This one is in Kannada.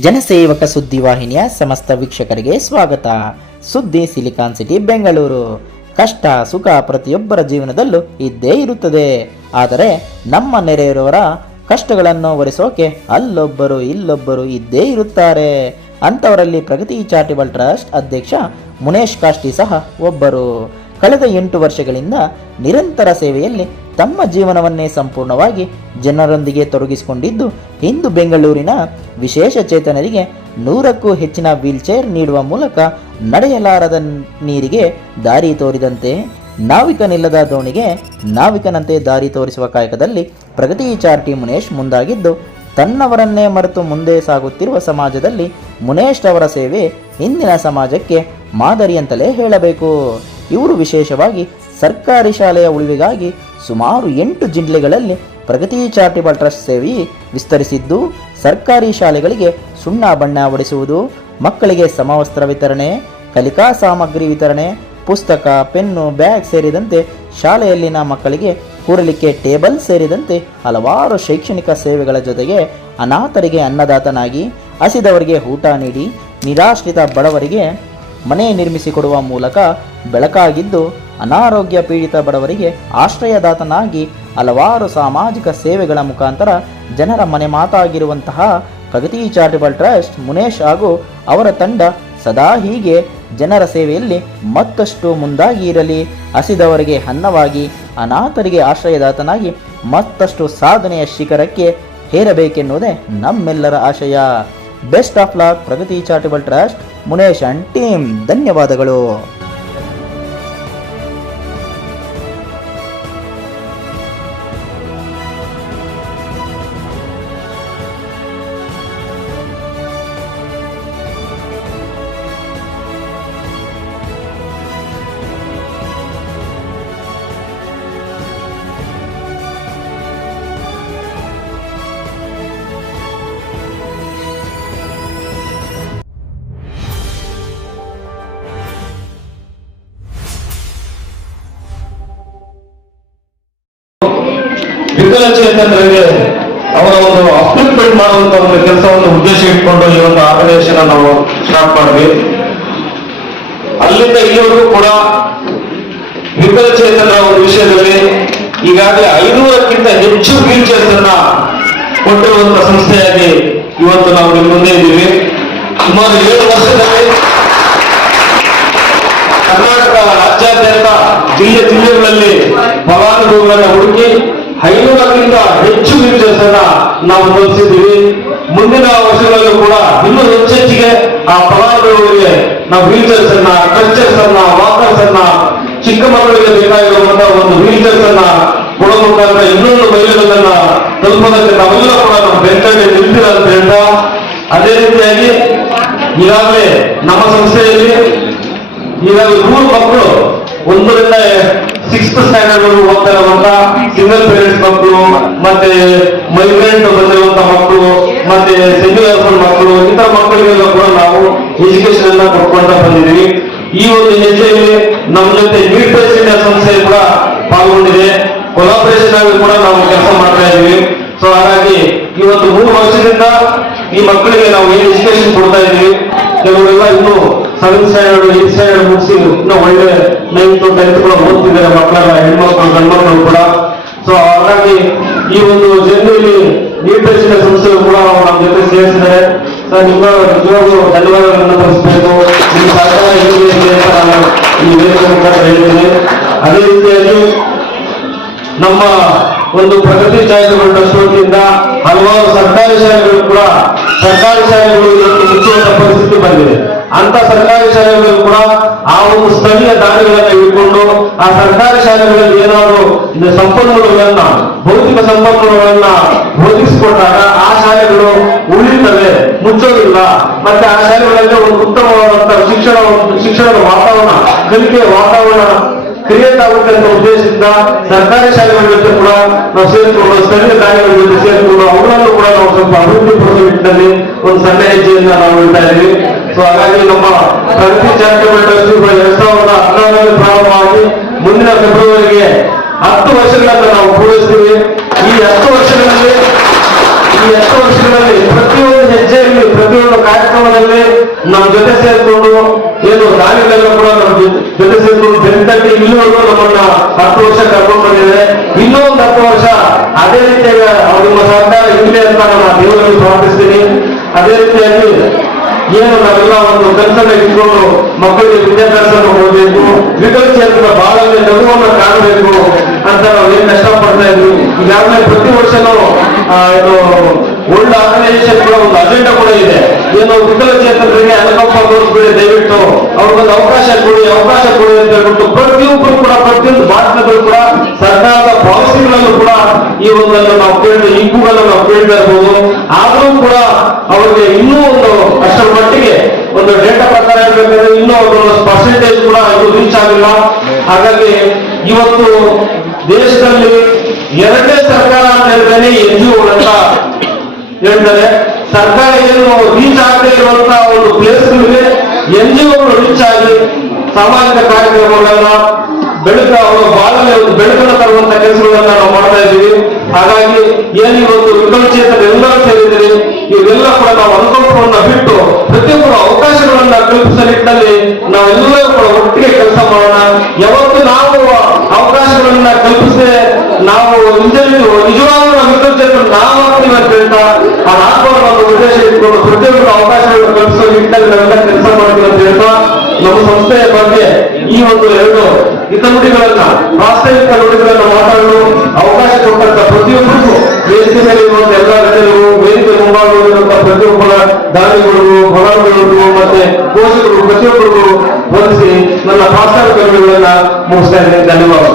ಜನಸೇವಕ ಸುದ್ದಿವಾಹಿನಿಯ ಸಮಸ್ತ ವೀಕ್ಷಕರಿಗೆ ಸ್ವಾಗತ. ಸುದ್ದಿ ಸಿಲಿಕಾನ್ ಸಿಟಿ, ಬೆಂಗಳೂರು. ಕಷ್ಟ, ಸುಖ ಪ್ರತಿಯೊಬ್ಬರ ಜೀವನದಲ್ಲೂ ಇದ್ದೇ ಇರುತ್ತದೆ. ಆದರೆ ನಮ್ಮ ನೆರೆಯವರ ಕಷ್ಟಗಳನ್ನು ಒರೆಸೋಕೆ ಅಲ್ಲೊಬ್ಬರು ಇಲ್ಲೊಬ್ಬರು ಇದ್ದೇ ಇರುತ್ತಾರೆ. ಅಂಥವರಲ್ಲಿ ಪ್ರಗತಿ ಚಾರಿಟಬಲ್ ಟ್ರಸ್ಟ್ ಅಧ್ಯಕ್ಷ ಮುನೇಶ್ ಕಾಷ್ಟಿ ಸಹ ಒಬ್ಬರು. ಕಳೆದ ಎಂಟು ವರ್ಷಗಳಿಂದ ನಿರಂತರ ಸೇವೆಯಲ್ಲಿ ತಮ್ಮ ಜೀವನವನ್ನೇ ಸಂಪೂರ್ಣವಾಗಿ ಜನರೊಂದಿಗೆ ತೊಡಗಿಸಿಕೊಂಡಿದ್ದು, ಇಂದು ಬೆಂಗಳೂರಿನ ವಿಶೇಷ ಚೇತನರಿಗೆ ನೂರಕ್ಕೂ ಹೆಚ್ಚಿನ ವೀಲ್ಚೇರ್ ನೀಡುವ ಮೂಲಕ ನಡೆಯಲಾರದ ನೀರಿಗೆ ದಾರಿ ತೋರಿದಂತೆ ನಾವಿಕನಿಲ್ಲದ ದೋಣಿಗೆ ನಾವಿಕನಂತೆ ದಾರಿ ತೋರಿಸುವ ಕಾಯಕದಲ್ಲಿ ಪ್ರಗತಿ ಚಾರ್ಟಿ ಮುನೇಶ್ ಮುಂದಾಗಿದ್ದು, ತನ್ನವರನ್ನೇ ಮರೆತು ಮುಂದೆ ಸಾಗುತ್ತಿರುವ ಸಮಾಜದಲ್ಲಿ ಮುನೇಶ್ ಅವರ ಸೇವೆ ಇಂದಿನ ಸಮಾಜಕ್ಕೆ ಮಾದರಿ ಅಂತಲೇ ಹೇಳಬೇಕು. ಇವರು ವಿಶೇಷವಾಗಿ ಸರ್ಕಾರಿ ಶಾಲೆಯ ಉಳಿವಿಗಾಗಿ ಸುಮಾರು ಎಂಟು ಜಿಲ್ಲೆಗಳಲ್ಲಿ ಪ್ರಗತಿ ಚಾರಿಟಬಲ್ ಟ್ರಸ್ಟ್ ಸೇವೆ ವಿಸ್ತರಿಸಿದ್ದು, ಸರ್ಕಾರಿ ಶಾಲೆಗಳಿಗೆ ಸುಣ್ಣ ಬಣ್ಣ ಹೊಡೆಸುವುದು, ಮಕ್ಕಳಿಗೆ ಸಮವಸ್ತ್ರ ವಿತರಣೆ, ಕಲಿಕಾ ಸಾಮಗ್ರಿ ವಿತರಣೆ, ಪುಸ್ತಕ, ಪೆನ್ನು, ಬ್ಯಾಗ್ ಸೇರಿದಂತೆ ಶಾಲೆಯಲ್ಲಿನ ಮಕ್ಕಳಿಗೆ ಕೂರಲಿಕ್ಕೆ ಟೇಬಲ್ ಸೇರಿದಂತೆ ಹಲವಾರು ಶೈಕ್ಷಣಿಕ ಸೇವೆಗಳ ಜೊತೆಗೆ ಅನಾಥರಿಗೆ ಅನ್ನದಾತನಾಗಿ ಹಸಿದವರಿಗೆ ಊಟ ನೀಡಿ, ನಿರಾಶ್ರಿತ ಬಡವರಿಗೆ ಮನೆ ನಿರ್ಮಿಸಿಕೊಡುವ ಮೂಲಕ ಬೆಳಕಾಗಿದ್ದು ಅನಾರೋಗ್ಯ ಪೀಡಿತ ಬಡವರಿಗೆ ಆಶ್ರಯದಾತನಾಗಿ ಹಲವಾರು ಸಾಮಾಜಿಕ ಸೇವೆಗಳ ಮುಖಾಂತರ ಜನರ ಮನೆ ಮಾತಾಗಿರುವಂತಹ ಪ್ರಗತಿ ಚಾರಿಟಬಲ್ ಟ್ರಸ್ಟ್ ಮುನೇಶ್ ಹಾಗೂ ಅವರ ತಂಡ ಸದಾ ಹೀಗೆ ಜನರ ಸೇವೆಯಲ್ಲಿ ಮತ್ತಷ್ಟು ಮುಂದಾಗಿ ಇರಲಿ. ಹಸಿದವರಿಗೆ ಅನ್ನವಾಗಿ ಅನಾಥರಿಗೆ ಆಶ್ರಯದಾತನಾಗಿ ಮತ್ತಷ್ಟು ಸಾಧನೆಯ ಶಿಖರಕ್ಕೆ ಹೇರಬೇಕೆನ್ನುವುದೇ ನಮ್ಮೆಲ್ಲರ ಆಶಯ. Best of luck Pragathi charitable trust Munesh and team. ಧನ್ಯವಾದಗಳು. ವಿಕಲಚೇತನರಿಗೆ ಅವರ ಒಂದು ಅಪ್ಲಿಕ್ಮೆಂಟ್ ಮಾಡುವಂತ ಒಂದು ಕೆಲಸವನ್ನು ಉದ್ದೇಶ ಇಟ್ಕೊಂಡು ಈ ಒಂದು ಆರ್ಗನೈಸೇಷನ್ ನಾವು ಸ್ಟಾರ್ಟ್ ಮಾಡಿದ್ವಿ. ಅಲ್ಲಿಂದ ಇಲ್ಲಿವರೆಗೂ ಕೂಡ ವಿಕಲಚೇತನರ ಒಂದು ವಿಷಯದಲ್ಲಿ ಈಗಾಗಲೇ ಐನೂರಕ್ಕಿಂತ ಹೆಚ್ಚು ಫೀಚರ್ಸ್ ಚೇರ್ಸ್ ಅನ್ನ ಕೊಟ್ಟಿರುವಂತಹ ಸಂಸ್ಥೆಯಾಗಿ ಇವತ್ತು ನಾವು ನಿಮ್ಮ ಮುಂದೆ ಇದ್ದೀವಿ. ಸುಮಾರು ಏಳು ವರ್ಷದಲ್ಲಿ ಕರ್ನಾಟಕ ರಾಜ್ಯಾದ್ಯಂತ ಜಿಲ್ಲೆ ಜಿಲ್ಲೆಗಳಲ್ಲಿ ಫಲಾನುಭವಿಗಳನ್ನ ಹುಡುಕಿ ಐನೂರಕ್ಕಿಂತ ಹೆಚ್ಚು ವೀಲ್ಚೇರ್ಸ್ ನಾವು ಬಳಸಿದ್ದೀವಿ ಮುಂದಿನ ವರ್ಷಗಳಲ್ಲೂ ಕೂಡ ಇನ್ನೂ ಹೆಚ್ಚೆಚ್ಚಿಗೆ ಆ ಫಲಾನುಭವಿಗಳಿಗೆ ನಾವು ವೀಲ್ಚೇರ್ಸ್ ಅನ್ನ ಕಲ್ಚರ್ಸ್ ಅನ್ನ ವಾಕರ್ಸ್ ಅನ್ನ ಚಿಕ್ಕ ಮಕ್ಕಳಿಗೆ ಬೇಕಾಗಿರುವಂತಹ ಒಂದು ವೀಲ್ಚೇರ್ಸ್ ಅನ್ನ ಕೊಡಬೇಕಾದ ಇನ್ನೊಂದು ಮೈಲುಗಳನ್ನ ತಲುಪೋದಕ್ಕೆ ನಾವೆಲ್ಲ ಕೂಡ ನಮ್ಮ ಬೆಂಕಲ್ಲಿ ನಿಂತಿಲ್ಲ ಅಂತ ಹೇಳ್ತಾ, ಅದೇ ರೀತಿಯಾಗಿ ಈಗಾಗಲೇ ನಮ್ಮ ಸಂಸ್ಥೆಯಲ್ಲಿ ಈಗಾಗಲೇ ಮೂರು ಮಕ್ಕಳು ಒಂದರಿಂದ ಸಿಕ್ಸ್ತ್ ಸ್ಟ್ಯಾಂಡರ್ಡ್ ವರೆಗೂ ಓದ್ತಾ ಇರುವಂತ ಸಿಂಗಲ್ ಪೇರೆಂಟ್ಸ್ ಮಕ್ಕಳು, ಮತ್ತೆ ಮೈಗ್ರೆಂಟ್ ಬಂದಿರುವಂತ ಮಕ್ಕಳು, ಮತ್ತೆ ಹರ್ಬಲ್ ಮಕ್ಕಳು ಇಂಥ ಮಕ್ಕಳಿಗೆಲ್ಲ ಕೂಡ ನಾವು ಎಜುಕೇಶನ್ ಅನ್ನ ಕೊಡ್ಕೊಂತ ಬಂದಿದ್ದೀವಿ. ಈ ಒಂದು ಹೆಜ್ಜೆಯಲ್ಲಿ ನಮ್ಮ ಜೊತೆ ನ್ಯೂಟ್ರಿಷನ್ ಇಂಡಿಯಾ ಸಂಸ್ಥೆ ಕೂಡ ಪಾಲ್ಗೊಂಡಿದೆ. ಕೊಲಾಬರೇಷನ್ ಆಗಿ ಕೂಡ ನಾವು ಕೆಲಸ ಮಾಡ್ತಾ ಇದ್ದೀವಿ. ಸೊ ಹಾಗಾಗಿ ಇವತ್ತು ಮೂರು ವರ್ಷದಿಂದ ಈ ಮಕ್ಕಳಿಗೆ ನಾವು ಏನು ಎಜುಕೇಶನ್ ಕೊಡ್ತಾ ಇದ್ದೀವಿ. ಕೆಲವರೆಲ್ಲ ಇನ್ನು ಸೆವೆಂತ್ ಸ್ಟ್ಯಾಂಡರ್ಡ್ ಏತ್ ಸ್ಟ್ಯಾಂಡರ್ಡ್ ಮುಗಿಸಿ ಇನ್ನೂ ಒಳ್ಳೆ ನೈನ್ತ್ ಟೆಂತ್ ಕೂಡ ಓದ್ತಿದ್ದಾರೆ ಮಕ್ಕಳೆಲ್ಲ ಹೆಣ್ಮಕ್ಳು, ಗಂಡ್ಮಕ್ಳು ಕೂಡ. ಸೊ ಹಾಗಾಗಿ ಈ ಒಂದು ಜರ್ನಿಯಲ್ಲಿ ನ್ಯೂಟ್ರಿಷನ್ ಸಂಸ್ಥೆಗಳು ಕೂಡ ನಮ್ಮ ಜೊತೆ ಸೇರಿಸಿದ್ದಾರೆ. ಸರ್ ನಿಮ್ಮ ನಿಜವಾಗ್ಲೂ ಧನ್ಯವಾದಗಳನ್ನು ತೋರಿಸಬೇಕು ನಿಮ್ಮ ಸರ್ಕಾರ ಹೇಗೆ ಇದೆ ಅಂತ ನಾನು ಈ ವೇದಿಕೆ ಮುಖಾಂತರ ಅದೇ ರೀತಿಯಾಗಿ ನಮ್ಮ ಒಂದು ಪ್ರಗತಿ ಚಾರಿಟಬಲ್ ಟ್ರಸ್ಟ್ ಹಲವಾರು ಸರ್ಕಾರಿ ಶಾಲೆಗಳು ಕೂಡ, ಸರ್ಕಾರಿ ಶಾಲೆಗಳು ಇವತ್ತು ಮುಚ್ಚುವಂತ ಪರಿಸ್ಥಿತಿ ಬಂದಿದೆ. ಅಂತ ಸರ್ಕಾರಿ ಶಾಲೆಗಳು ಕೂಡ ಆ ಒಂದು ಸ್ಥಳೀಯ ದಾರಿಗಳನ್ನ ಇಟ್ಕೊಂಡು ಆ ಸರ್ಕಾರಿ ಶಾಲೆಗಳಲ್ಲಿ ಏನಾದ್ರು ಸಂಪನ್ಮೂಲಗಳನ್ನ, ಭೌತಿಕ ಸಂಪನ್ಮೂಲಗಳನ್ನ ಒದಗಿಸಿಕೊಂಡಾಗ ಆ ಶಾಲೆಗಳು ಉಳಿಯುತ್ತವೆ, ಮುಚ್ಚೋದಿಲ್ಲ. ಮತ್ತೆ ಆ ಶಾಲೆಗಳಲ್ಲಿ ಒಂದು ಉತ್ತಮವಾದಂತಹ ಶಿಕ್ಷಣ, ಶಿಕ್ಷಣದ ವಾತಾವರಣ ಕಲಿಕೆಯ ವಾತಾವರಣ ಕ್ರಿಯೇಟ್ ಆಗುತ್ತೆ ಅಂತ ಉದ್ದೇಶದಿಂದ ಸರ್ಕಾರಿ ಶಾಲೆಗಳ ಜೊತೆ ಕೂಡ ನಾವು ಸೇರಿಕೊಂಡು, ಸ್ಥಳೀಯ ದಾರಿಗಳ ಜೊತೆ ಸೇರಿಕೊಂಡು ಅವರಲ್ಲೂ ಕೂಡ ನಾವು ಸ್ವಲ್ಪ ಅಭಿವೃದ್ಧಿ ಪಡಿಸುವ ನಿಟ್ಟಿನಲ್ಲಿ ಒಂದು ಸಣ್ಣ ಹೆಜ್ಜೆಯಿಂದ ನಾವು ಹೇಳ್ತಾ ಇದ್ದೀವಿ. ಸೊ ಹಾಗಾಗಿ ನಮ್ಮ ಪ್ರಗತಿ ಚಾರಿಟಬಲ್ ಟ್ರಸ್ಟ್ ಎರಡ್ ಸಾವಿರದ ಹದಿನಾರರಲ್ಲಿ ಪ್ರಾರಂಭವಾಗಿ ಮುಂದಿನ ಫೆಬ್ರವರಿಗೆ ಹತ್ತು ವರ್ಷಗಳನ್ನ ನಾವು ಪೂರೈಸ್ತೀವಿ. ಈ ಹತ್ತು ವರ್ಷಗಳಲ್ಲಿ, ಈ ಹತ್ತು ವರ್ಷಗಳಲ್ಲಿ ಪ್ರತಿಯೊಂದು ಹೆಜ್ಜೆಯಲ್ಲಿ, ಪ್ರತಿಯೊಂದು ಕಾರ್ಯಕ್ರಮದಲ್ಲಿ ನಮ್ಮ ಜೊತೆ ಸೇರ್ಕೊಂಡು ಏನು ದಾನಿಗಳೆಲ್ಲ ಕೂಡ ನಮ್ಮ ಜೊತೆ- ಸೇರಿಕೊಂಡು ಬೆಂತಟ್ಟಿ ಇಲ್ಲಿವರೆಗೂ ನಮ್ಮನ್ನ ಹತ್ತು ವರ್ಷ ಕರ್ಕೊಂಡು ಬಂದಿದೆ ಇನ್ನೂ ಹತ್ತು ವರ್ಷ ಅದೇ ರೀತಿಯಾಗಿ ಅವ್ರ ನಿಮ್ಮ ಸರ್ಕಾರ ಇರಲಿ ಅಂತ ನಾನು ಆ ದೇವರಲ್ಲಿ ಪ್ರಾರ್ಥಿಸ್ತೀನಿ. ಅದೇ ರೀತಿಯಾಗಿ ಏನು ನಾವೆಲ್ಲ ಒಂದು ಕನಸನ್ನ ಇಟ್ಕೊಂಡು ಮಕ್ಕಳಿಗೆ ವಿದ್ಯಾಭ್ಯಾಸವನ್ನು ಕೊಡಬೇಕು ವಿಕಲಚೇತನ ಬಾಳಲ್ಲಿ ನಗುವನ್ನು ಕಾಣಬೇಕು ಅಂತ ನಾವು ಏನ್ ಕಷ್ಟಪಡ್ತಾ ಇದ್ವಿ. ಈಗಾಗಲೇ ಪ್ರತಿ ವರ್ಷನೂ ಏನು ವರ್ಲ್ಡ್ ಆರ್ಗನೈಸೇಷನ್ ಕೂಡ ಒಂದು ಅಜೆಂಡಾ ಕೂಡ ಇದೆ. ಏನು ವಿಕಲಚೇತನರಿಗೆ ಅನುಕಂಪ ತೋರಿಸ್ಬಿಡಿ, ದಯವಿಟ್ಟು ಅವ್ರಿಗೊಂದು ಅವಕಾಶ ಕೊಡಿ ಅವಕಾಶ ಕೊಡಿ ಅಂತ ಹೇಳ್ಬಿಟ್ಟು ಪ್ರತಿಯೊಬ್ಬರು ಕೂಡ, ಪ್ರತಿಯೊಂದು ಭಾರತದಲ್ಲೂ ಕೂಡ, ಸರ್ಕಾರದ ಪಾಲಿಸಿಗಳನ್ನು ಕೂಡ ಈ ಒಂದನ್ನು ನಾವು ಕೇಳಿ ಈ ನಾವು ಕೇಳ್ತಾ ಆದ್ರೂ ಕೂಡ ಅವರಿಗೆ ಇನ್ನೂ ಒಂದು ಅಷ್ಟರ ಮಟ್ಟಿಗೆ ಒಂದು ಡೇಟಾ ಪ್ರಕಾರ ಹೇಳ್ಬೇಕಂದ್ರೆ ಇನ್ನೂ ಒಂದು ಪರ್ಸೆಂಟೇಜ್ ಕೂಡ ಇದು ರೀಚ್ ಆಗಿಲ್ಲ. ಹಾಗಾಗಿ ಇವತ್ತು ದೇಶದಲ್ಲಿ ಎರಡನೇ ಸರ್ಕಾರ ಅಂತ ಹೇಳಿದ್ರೆ ಎನ್ ಜಿ ಅಂತ ಹೇಳ್ತಾರೆ. ಸರ್ಕಾರ ಏನು ರೀಚ್ ಆಗದೆ ಇರುವಂತಹ ಒಂದು ಪ್ಲೇಸ್ಗಳಿಗೆ ಎನ್ ಜಿ ರೀಚ್ ಆಗಿ ಸಾಮಾಜಿಕ ಕಾರ್ಯಕ್ರಮಗಳನ್ನ, ಬೆಳಕ ಅವರ ಬಾಳಲ್ಲಿ ಒಂದು ಬೆಳಕನ್ನು ತರುವಂತ ಕೆಲಸಗಳನ್ನ ನಾವು ಮಾಡ್ತಾ ಇದ್ದೀವಿ. ಹಾಗಾಗಿ ಏನು ಸೇರಿದ್ದೀರಿ ಇವೆಲ್ಲ ಕೂಡ ನಾವು ಅನುಕಂಪವನ್ನ ಬಿಟ್ಟು ಪ್ರತಿಯೊಬ್ಬರು ಅವಕಾಶಗಳನ್ನ ಕಲ್ಪಿಸುವ ನಿಟ್ಟಿನಲ್ಲಿ ನಾವೆಲ್ಲರೂ ಕೂಡ ಒಟ್ಟಿಗೆ ಕೆಲಸ ಮಾಡೋಣ. ಯಾವತ್ತು ನಾವು ಅವಕಾಶಗಳನ್ನ ಕಲ್ಪಿಸದೆ ನಾವು ನಿಜ- ನಿಜವಾಗ್ಲೂ ನಾವು ನಾವಾಗ್ತೀವಿ ಅಂತ ಹೇಳ್ತಾ atmosphere in Kaluva.